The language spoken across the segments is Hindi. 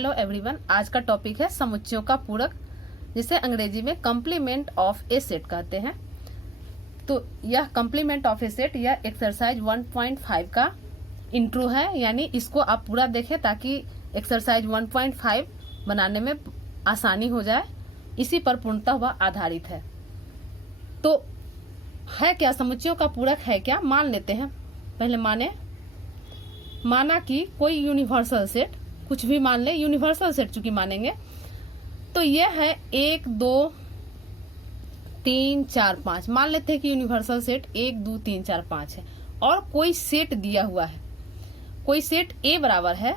हेलो एवरीवन, आज का टॉपिक है समुच्चयों का पूरक, जिसे अंग्रेजी में कॉम्प्लीमेंट ऑफ ए सेट कहते हैं। तो यह कॉम्प्लीमेंट ऑफ ए सेट यह एक्सरसाइज 1.5 का इंट्रो है, यानी इसको आप पूरा देखें ताकि एक्सरसाइज 1.5 बनाने में आसानी हो जाए। इसी पर पूर्णतः वह आधारित है। तो है क्या, समुच्चयों का पूरक है क्या, मान लेते हैं। पहले माना कि कोई यूनिवर्सल सेट, कुछ भी मान ले, यूनिवर्सल सेट चूंकि मानेंगे, तो यह है 1 2 3 4 5। मान लेते हैं कि यूनिवर्सल सेट 1 2 3 4 5 है और कोई सेट दिया हुआ है, कोई सेट ए बराबर है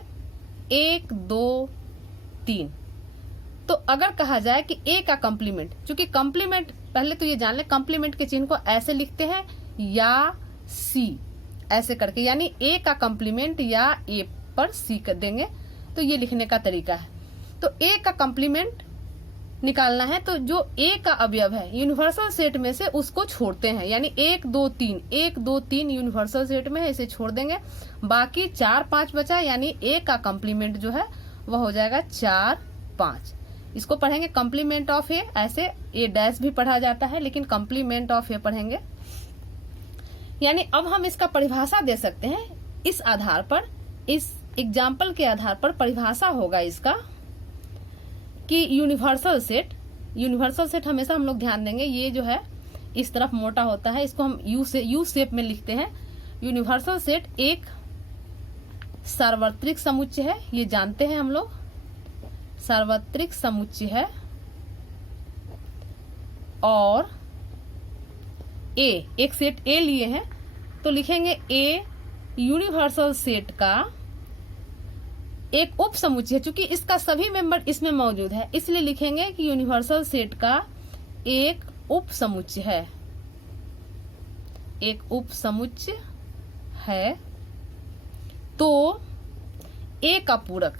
1 2 3। तो अगर कहा जाए कि ए का कॉम्प्लीमेंट, चूंकि कॉम्प्लीमेंट पहले तो ये जान ले, कॉम्प्लीमेंट के चिन्ह को ऐसे लिखते हैं या सी ऐसे करके, यानी ए का कॉम्प्लीमेंट या ए पर सी कर देंगे, तो ये लिखने का तरीका है। तो ए का कॉम्प्लीमेंट निकालना है, तो जो ए का अवयव है यूनिवर्सल सेट में से उसको छोड़ते हैं, यानी 1 2 3 यूनिवर्सल सेट में है, इसे छोड़ देंगे। बाकी 4 5 बचा, यानी ए का कॉम्प्लीमेंट जो है वह हो जाएगा 4 5। इसको पढ़ेंगे कॉम्प्लीमेंट ऑफ ए, ऐसे ए डैश भी पढ़ा जाता है, लेकिन कॉम्प्लीमेंट ऑफ ए पढ़ेंगे। यानी अब हम इसका परिभाषा दे सकते हैं इस आधार पर, इस एग्जाम्पल के आधार पर परिभाषा होगा इसका कि यूनिवर्सल सेट हमेशा हम लोग ध्यान देंगे, ये जो है इस तरफ मोटा होता है, इसको हम यू शेप में लिखते हैं। यूनिवर्सल सेट एक सार्वत्रिक समुच्चय है, ये जानते हैं हम लोग, सार्वत्रिक समुच्चय है। और ए, एक सेट ए लिए हैं, तो लिखेंगे ए यूनिवर्सल सेट का एक उप समुच्चय है। चूंकि इसका सभी मेंबर इसमें मौजूद है, इसलिए लिखेंगे कि यूनिवर्सल सेट का एक उप समुच्चय है, एक उप समुच्चय है। तो ए का पूरक,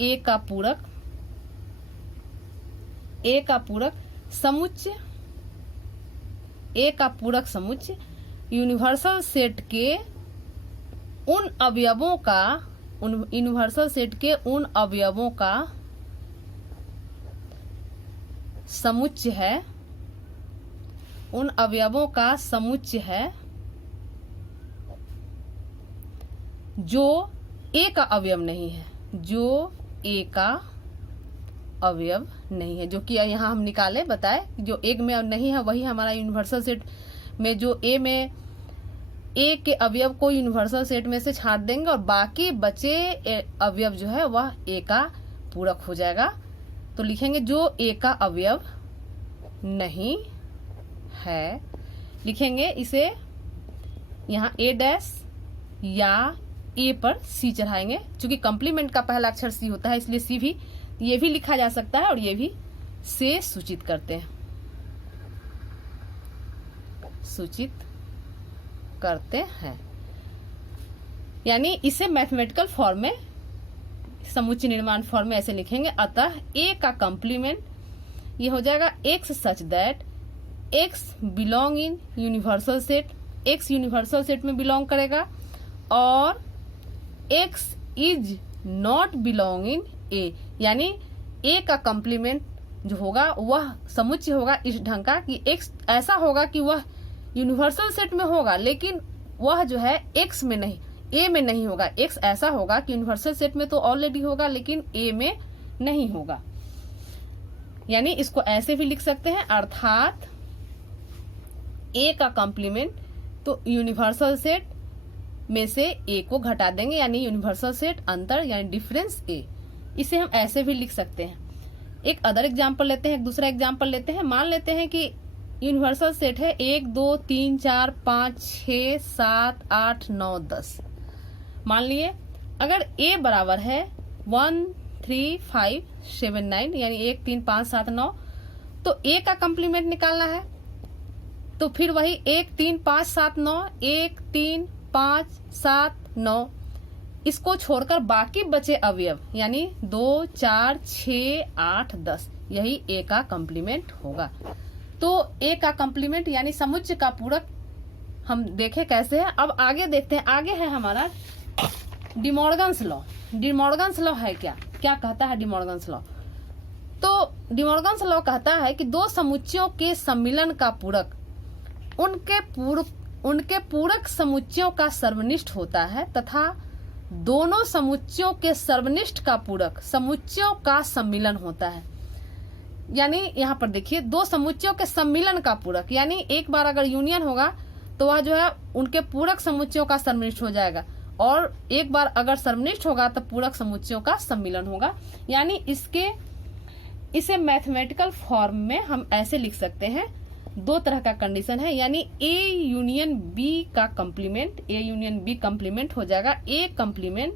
ए का पूरक समुच्चय, ए का पूरक समुच्चय यूनिवर्सल सेट के उन अवयवों का, यूनिवर्सल सेट के उन अवयवों का समुच्चय है, उन अवयवों का समुच्चय है जो ए का अवयव नहीं है, जो ए का अवयव नहीं है, जो कि यहाँ हम निकाले बताए, जो एक में नहीं है वही हमारा यूनिवर्सल सेट में, जो ए में ए के अवयव को यूनिवर्सल सेट में से छांट देंगे और बाकी बचे अवयव जो है वह ए का पूरक हो जाएगा। तो लिखेंगे जो ए का अवयव नहीं है, लिखेंगे इसे यहाँ ए डैश या ए पर सी चढ़ाएंगे। चूंकि कॉम्प्लीमेंट का पहला अक्षर सी होता है, इसलिए सी भी, ये भी लिखा जा सकता है और ये भी से सूचित करते हैं, सूचित करते हैं। यानी इसे मैथमेटिकल फॉर्म में, समुच्चय निर्माण फॉर्म में ऐसे लिखेंगे। अतः ए का कॉम्प्लीमेंट ये हो जाएगा x such that x belong in universal set, x universal set में बिलोंग करेगा, और x is not belong in A, यानी ए का कॉम्प्लीमेंट जो होगा वह समुच्चय होगा इस ढंग का कि एक्स ऐसा होगा कि वह यूनिवर्सल सेट में होगा, लेकिन वह जो है एक्स में नहीं, ए में नहीं होगा। एक्स ऐसा होगा कि यूनिवर्सल सेट में तो ऑलरेडी होगा, लेकिन ए में नहीं होगा। यानी इसको ऐसे भी लिख सकते हैं, अर्थात ए का कॉम्प्लीमेंट तो यूनिवर्सल सेट में से ए को घटा देंगे, यानी यूनिवर्सल सेट अंतर यानी डिफरेंस ए। इसे हम ऐसे भी लिख सकते हैं। एक अदर एग्जाम्पल लेते हैं, एक दूसरा एग्जाम्पल लेते हैं। मान लेते हैं कि यूनिवर्सल सेट है 1 2 3 4 5 6 7 8 9 10। मान लिए अगर ए बराबर है 1 3 5 7 9, यानी 1 3 5 7 9, तो ए का कॉम्प्लीमेंट निकालना है। तो फिर वही 1 3 5 7 9, 1 3 5 7 9, इसको छोड़कर बाकी बचे अवयव यानी 2 4 6 8 10, यही ए का कॉम्प्लीमेंट होगा। तो ए का कॉम्प्लीमेंट यानी समुच्चय का पूरक हम देखें कैसे है। अब आगे देखते हैं, आगे है हमारा डिमॉर्गन्स लॉ। डिमॉर्गन्स लॉ है क्या, क्या कहता है डिमॉर्गन्स लॉ? तो डिमॉर्गन्स लॉ कहता है कि दो समुच्चयों के सम्मिलन का पूरक उनके पूरक समुच्चयों का सर्वनिष्ठ होता है तथा दोनों समुच्चयों के सर्वनिष्ठ का पूरक समुच्चयों का सम्मिलन होता है। यानी यहाँ पर देखिए, दो समुच्चयों के सम्मिलन का पूरक, यानी एक बार अगर यूनियन होगा तो वह जो है उनके पूरक समुच्चयों का सर्वनिष्ठ हो जाएगा, और एक बार अगर सर्वनिष्ठ होगा तो पूरक समुच्चयों का सम्मिलन होगा। यानी इसे मैथमेटिकल फॉर्म में हम ऐसे लिख सकते हैं, दो तरह का कंडीशन है, यानी ए यूनियन बी का complement, A union B complement हो जाएगा A complement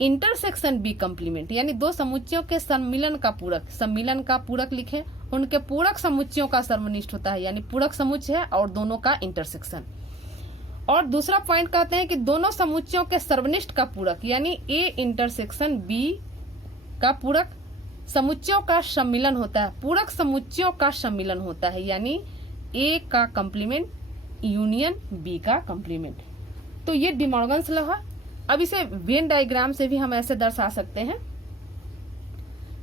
intersection B complement, यानी दो समुच्चयों के सम्मिलन का पूरक लिखें, उनके पूरक समुच्चयों का सर्वनिष्ठ होता है, यानी पूरक समुच्चय है और दोनों का इंटरसेक्शन। और दूसरा पॉइंट कहते हैं कि दोनों समुच्चयों के सर्वनिष्ठ का पूरक, यानी ए इंटरसेक्शन बी का पूरक समुच्चयों का सम्मिलन होता है, पूरक समुच्चयों का सम्मिलन होता है, यानी ए का कंप्लीमेंट यूनियन बी का कंप्लीमेंट। तो ये डिमॉर्गन्स लॉ है। अब इसे वेन डायग्राम से भी हम ऐसे दर्शा सकते हैं,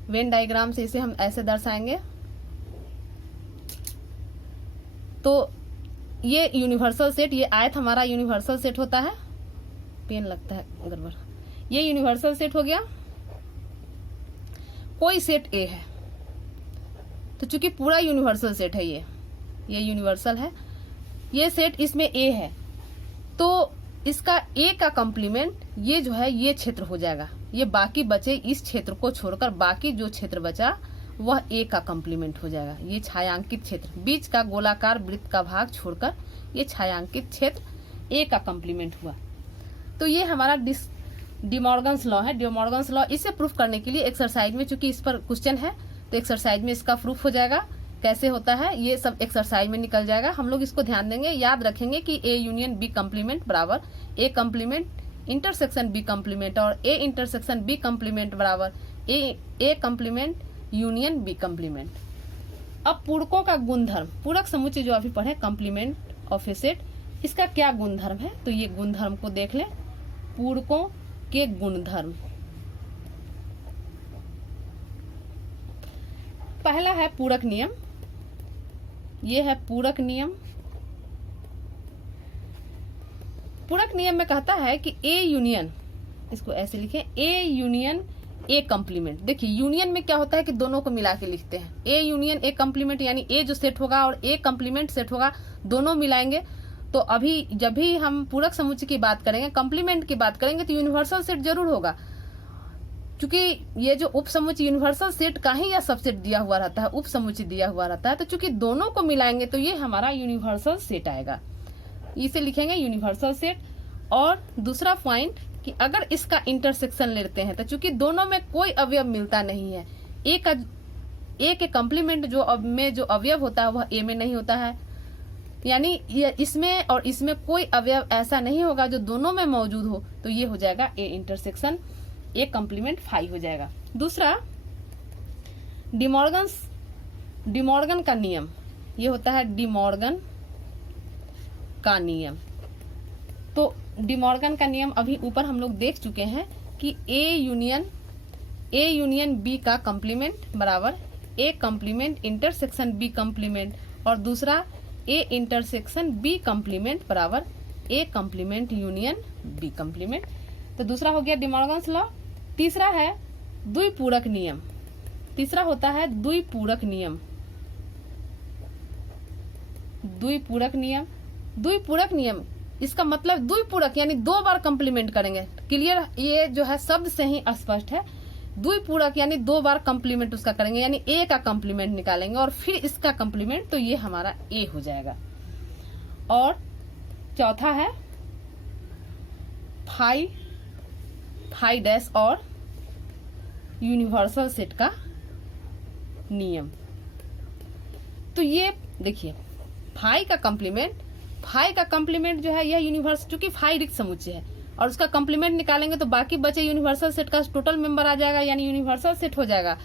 वेन डायग्राम से इसे हम ऐसे दर्शाएंगे। तो ये यूनिवर्सल सेट, ये आयत हमारा यूनिवर्सल सेट होता है, पेन लगता है गड़बड़, ये यूनिवर्सल सेट हो गया। कोई सेट ए है तो चूंकि पूरा यूनिवर्सल सेट है, ये यूनिवर्सल है, ये सेट इसमें ए है, तो इसका ए का कंप्लीमेंट ये जो है ये क्षेत्र हो जाएगा, ये बाकी बचे इस क्षेत्र को छोड़कर बाकी जो क्षेत्र बचा वह ए का कंप्लीमेंट हो जाएगा। ये छायांकित क्षेत्र, बीच का गोलाकार वृत्त का भाग छोड़कर ये छायांकित क्षेत्र ए का कंप्लीमेंट हुआ। तो ये हमारा डिमॉर्गन्स लॉ है। डिमॉर्गन्स लॉ इसे प्रूफ करने के लिए एक्सरसाइज में, चूंकि इस पर क्वेश्चन है तो एक्सरसाइज में इसका प्रूफ हो जाएगा। कैसे होता है ये सब एक्सरसाइज में निकल जाएगा, हम लोग इसको ध्यान देंगे, याद रखेंगे कि ए यूनियन बी कंप्लीमेंट बराबर ए कंप्लीमेंट इंटरसेक्शन बी कंप्लीमेंट, और ए इंटरसेक्शन बी कंप्लीमेंट बराबर ए कंप्लीमेंट यूनियन बी कंप्लीमेंट। अब पूरकों का गुणधर्म, पूरक समुच्चय जो अभी पढ़े कंप्लीमेंट ऑफ ए सेट, इसका क्या गुणधर्म है, तो ये गुणधर्म को देख ले। पूरकों के गुणधर्म, पहला है पूरक नियम, ये है पूरक नियम। पूरक नियम में कहता है कि ए यूनियन, इसको ऐसे लिखें, ए यूनियन ए कंप्लीमेंट। देखिए यूनियन में क्या होता है कि दोनों को मिला के लिखते हैं, ए यूनियन ए कंप्लीमेंट, यानी ए जो सेट होगा और ए कंप्लीमेंट सेट होगा दोनों मिलाएंगे। तो अभी जब भी हम पूरक समुच्चय की बात करेंगे, कंप्लीमेंट की बात करेंगे, तो यूनिवर्सल सेट जरूर होगा, क्योंकि ये जो उप समुच्चय यूनिवर्सल सेट का ही या सबसेट दिया हुआ रहता है, उप समुच्चय दिया हुआ रहता है, तो चूंकि दोनों को मिलाएंगे तो ये हमारा यूनिवर्सल सेट आएगा, इसे लिखेंगे यूनिवर्सल सेट। और दूसरा पॉइंट कि अगर इसका इंटरसेक्शन लेते हैं तो चूंकि दोनों में कोई अवयव मिलता नहीं है, ए के कंप्लीमेंट जो अवयव होता है वह ए में नहीं होता है, यानी ये इसमें और इसमें कोई अवयव ऐसा नहीं होगा जो दोनों में मौजूद हो, तो ये हो जाएगा ए इंटरसेक्शन ए कंप्लीमेंट 5 हो जाएगा। दूसरा डिमॉर्गन का नियम, ये होता है डिमॉर्गन का नियम। तो डिमॉर्गन का नियम अभी ऊपर हम लोग देख चुके हैं कि ए यूनियन बी का कंप्लीमेंट बराबर ए कंप्लीमेंट इंटरसेक्शन बी कंप्लीमेंट, और दूसरा ए इंटरसेक्शन बी कंप्लीमेंट बराबर ए कंप्लीमेंट यूनियन बी कंप्लीमेंट। तो दूसरा हो गया डिमॉर्गन्स लॉ। तीसरा है द्विपूरक नियम, तीसरा होता है द्विपूरक नियम। द्विपूरक नियम इसका मतलब द्विपूरक यानी दो बार कंप्लीमेंट करेंगे, क्लियर, ये जो है शब्द से ही स्पष्ट है। द्विपूरक यानी दो बार कंप्लीमेंट उसका करेंगे, यानी ए का कंप्लीमेंट निकालेंगे और फिर इसका कंप्लीमेंट, तो ये हमारा ए हो जाएगा। और चौथा है फाई डैश और यूनिवर्सल सेट का नियम। तो ये देखिए फाई का कंप्लीमेंट जो है यह यूनिवर्सल, चूंकि फाई रिक्त समुच्चय है और उसका कंप्लीमेंट निकालेंगे तो बाकी बचे यूनिवर्सल सेट का टोटल मेंबर आ जाएगा, यानी यूनिवर्सल सेट हो जाएगा।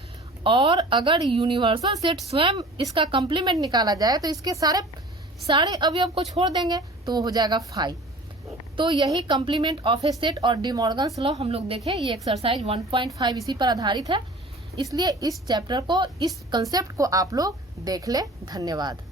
और अगर यूनिवर्सल सेट स्वयं इसका कंप्लीमेंट निकाला जाए तो इसके सारे अवयव को छोड़ देंगे तो वो हो जाएगा फाई। तो यही कम्प्लीमेंट ऑफ ए सेट और डी मॉर्गन्स लॉ हम लोग देखें, ये एक्सरसाइज 1.5 इसी पर आधारित है, इसलिए इस चैप्टर को, इस कंसेप्ट को आप लोग देख लें। धन्यवाद।